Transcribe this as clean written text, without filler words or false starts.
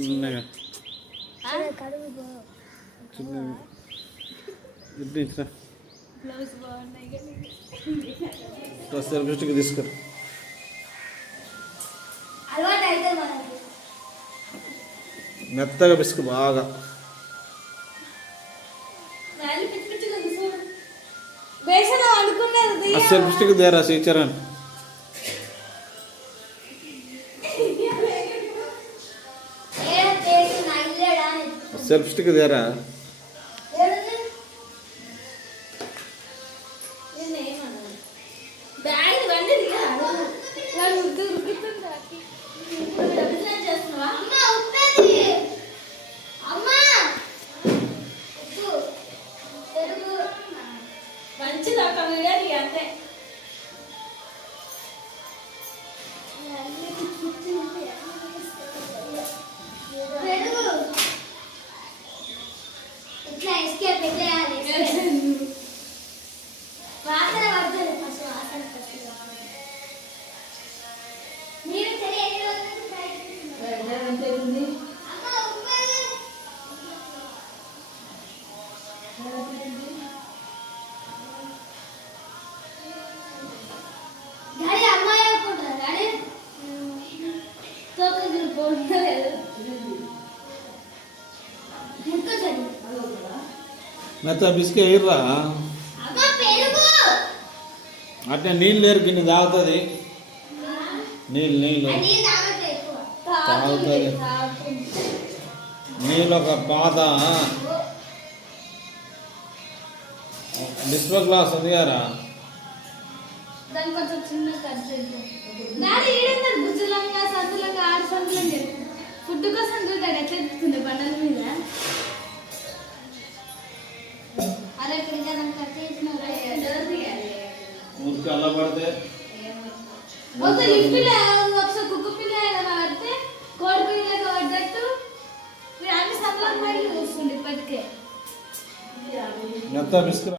చిన్నగా చిన్నగా ఇట్లా బ్లౌజ్ బాగున్నాయి సెల్ఫిస్ట్కి తీసుకో. మెత్తగా పిసుకు బాగా. సెల్ఫిస్ట్కి దేరా శ్రీచరణ్. సెల్ఫిస్ట్కి దేరా. మంచిది ఒక వీడియో అంతే. మెత్త బిస్కెట్ ఇర్రా. అట్లా నీళ్ళు లేరు గిన్నె తాగుతుంది. నీళ్ళు తాగుతుంది. నీళ్ళు ఒక పాత డిస్ప్లే గ్లాస్ ఉంది కదా. ఫుడ్ కోసం చూడాడు ఎట్లా ఎత్తుకుంది బండల మీద. అరే ఊరికి అల్ల పడితే ఒకసారి కుక్క పిల్ల పడితే కోడి పిల్లలకు పడ్డట్టు అన్ని సభలకు బయట చూస్తుంది ఇప్పటికే. మెత్త బిస్కెట్